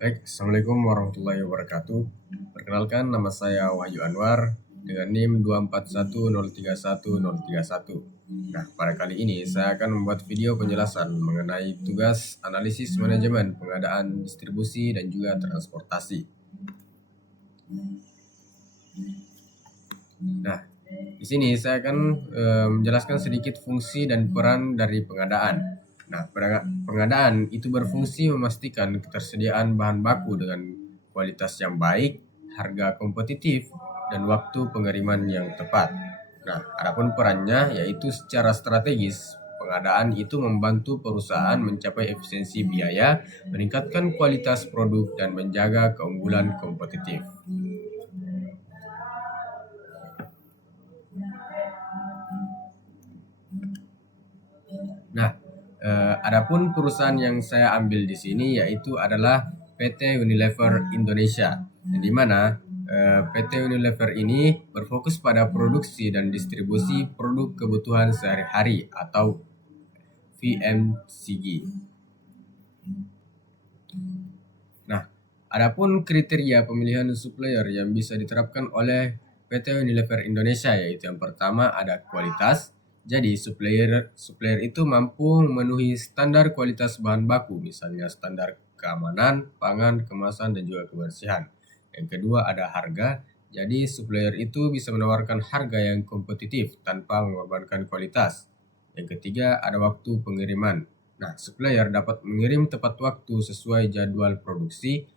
Baik, Assalamualaikum warahmatullahi wabarakatuh. Perkenalkan, nama saya Wahyu Anwar dengan NIM 241031031. Nah, pada kali ini saya akan membuat video penjelasan mengenai tugas analisis manajemen pengadaan distribusi dan juga transportasi. Nah, di sini saya akan menjelaskan sedikit fungsi dan peran dari pengadaan. Nah, pengadaan itu berfungsi memastikan ketersediaan bahan baku dengan kualitas yang baik, harga kompetitif, dan waktu pengiriman yang tepat. Nah, adapun perannya yaitu secara strategis, pengadaan itu membantu perusahaan mencapai efisiensi biaya, meningkatkan kualitas produk, dan menjaga keunggulan kompetitif. Nah, adapun perusahaan yang saya ambil di sini yaitu adalah PT Unilever Indonesia, di mana PT Unilever ini berfokus pada produksi dan distribusi produk kebutuhan sehari-hari atau VMCG. Nah, adapun kriteria pemilihan supplier yang bisa diterapkan oleh PT Unilever Indonesia yaitu yang pertama ada kualitas. Jadi supplier itu mampu memenuhi standar kualitas bahan baku, misalnya standar keamanan, pangan, kemasan, dan juga kebersihan. Yang kedua ada harga. Jadi supplier itu bisa menawarkan harga yang kompetitif tanpa mengorbankan kualitas. Yang ketiga ada waktu pengiriman. Nah, supplier dapat mengirim tepat waktu sesuai jadwal produksi,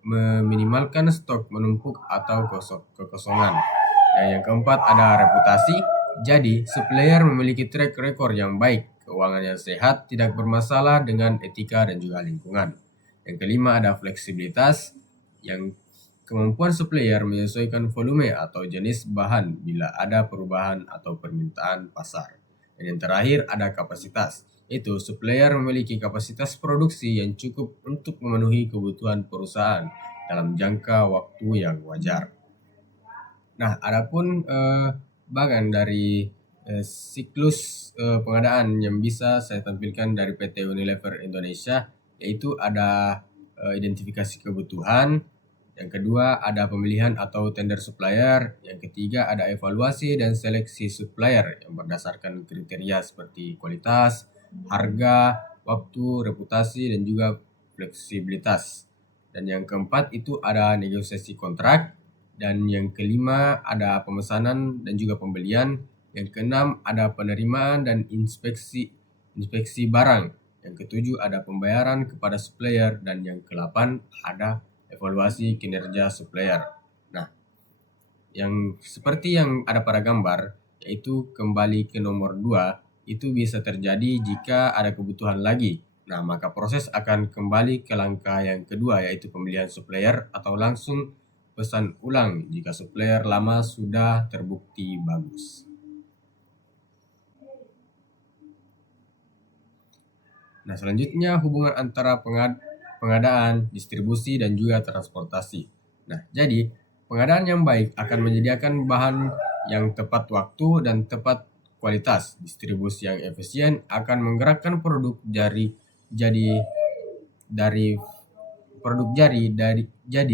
meminimalkan stok menumpuk atau kekosongan. Dan yang keempat ada reputasi. Jadi, supplier memiliki track record yang baik, keuangan yang sehat, tidak bermasalah dengan etika dan juga lingkungan. Yang kelima ada fleksibilitas, yang kemampuan supplier menyesuaikan volume atau jenis bahan bila ada perubahan atau permintaan pasar. Dan yang terakhir ada kapasitas, yaitu supplier memiliki kapasitas produksi yang cukup untuk memenuhi kebutuhan perusahaan dalam jangka waktu yang wajar. Nah, adapun bagian dari siklus pengadaan yang bisa saya tampilkan dari PT Unilever Indonesia, yaitu ada identifikasi kebutuhan, yang kedua ada pemilihan atau tender supplier, yang ketiga ada evaluasi dan seleksi supplier yang berdasarkan kriteria seperti kualitas, harga, waktu, reputasi, dan juga fleksibilitas. Dan yang keempat itu ada negosiasi kontrak, dan yang kelima ada pemesanan dan juga pembelian. Yang keenam ada penerimaan dan inspeksi barang. Yang ketujuh ada pembayaran kepada supplier, dan yang kedelapan ada evaluasi kinerja supplier. Nah, yang seperti yang ada pada gambar, yaitu kembali ke nomor 2, itu bisa terjadi jika ada kebutuhan lagi. Nah, maka proses akan kembali ke langkah yang kedua, yaitu pemilihan supplier atau langsung pesan ulang jika supplier lama sudah terbukti bagus. Nah, selanjutnya hubungan antara pengadaan, distribusi, dan juga transportasi. Nah, jadi pengadaan yang baik akan menyediakan bahan yang tepat waktu dan tepat kualitas. Distribusi yang efisien akan menggerakkan produk jadi dari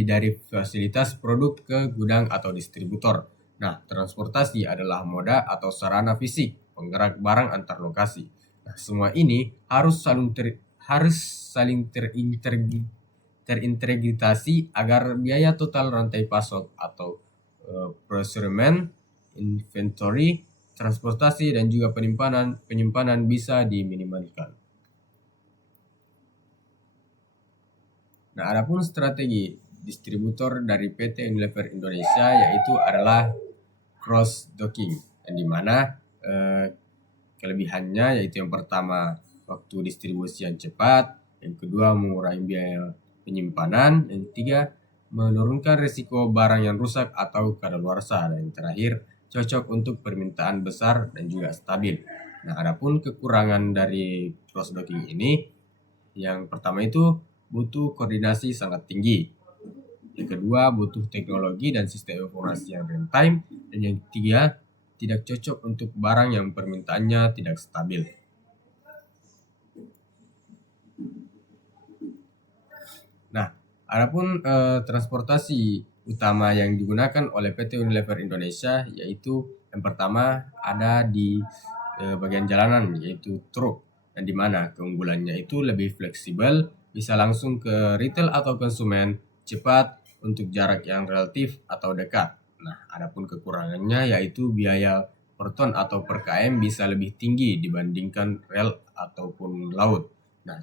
dari fasilitas produk ke gudang atau distributor. Nah, transportasi adalah moda atau sarana fisik penggerak barang antar lokasi. Nah, semua ini harus saling terintegrasi agar biaya total rantai pasok atau procurement, inventory, transportasi, dan juga penyimpanan bisa diminimalkan. Nah, adapun strategi distributor dari PT Unilever Indonesia yaitu adalah cross docking, yang dimana kelebihannya yaitu yang pertama waktu distribusi yang cepat, yang kedua mengurangi biaya penyimpanan, yang ketiga menurunkan risiko barang yang rusak atau kadaluarsa, dan yang terakhir cocok untuk permintaan besar dan juga stabil. Nah, adapun kekurangan dari cross docking ini, yang pertama itu butuh koordinasi sangat tinggi. Yang kedua butuh teknologi dan sistem informasi yang real time, dan yang ketiga tidak cocok untuk barang yang permintaannya tidak stabil. Nah, adapun transportasi utama yang digunakan oleh PT Unilever Indonesia yaitu yang pertama ada di bagian jalanan yaitu truk, dan di mana keunggulannya itu lebih fleksibel, bisa langsung ke retail atau konsumen, cepat untuk jarak yang relatif atau dekat. Nah, adapun kekurangannya yaitu biaya per ton atau per km bisa lebih tinggi dibandingkan rel ataupun laut. Nah,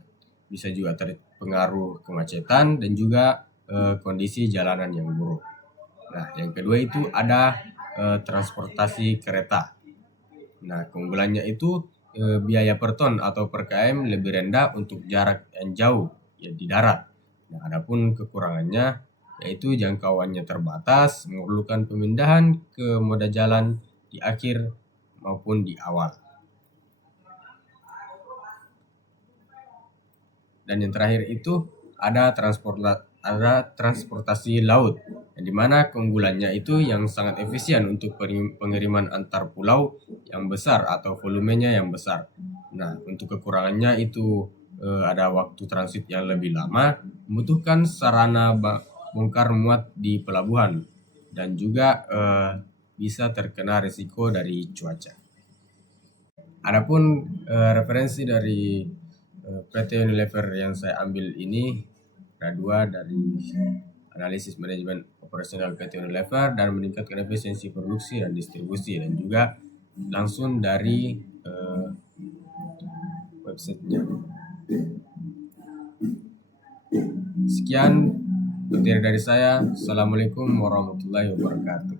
bisa juga terpengaruh kemacetan dan juga kondisi jalanan yang buruk. Nah, yang kedua itu ada transportasi kereta. Nah, keunggulannya itu biaya per ton atau per km lebih rendah untuk jarak yang jauh ya di darat. Nah, adapun kekurangannya yaitu jangkauannya terbatas, memerlukan pemindahan ke moda jalan di akhir maupun di awal. Dan yang terakhir itu ada transportasi laut, yang dimana keunggulannya itu yang sangat efisien untuk pengiriman antar pulau yang besar atau volumenya yang besar. Nah, untuk kekurangannya itu ada waktu transit yang lebih lama, membutuhkan sarana bongkar muat di pelabuhan, dan juga bisa terkena risiko dari cuaca. Adapun referensi dari PT Unilever yang saya ambil ini ada dua, dari analisis manajemen operasional PT Unilever dan meningkatkan efisiensi produksi dan distribusi, dan juga langsung dari websitenya. Sekian materi dari saya. Assalamualaikum warahmatullahi wabarakatuh.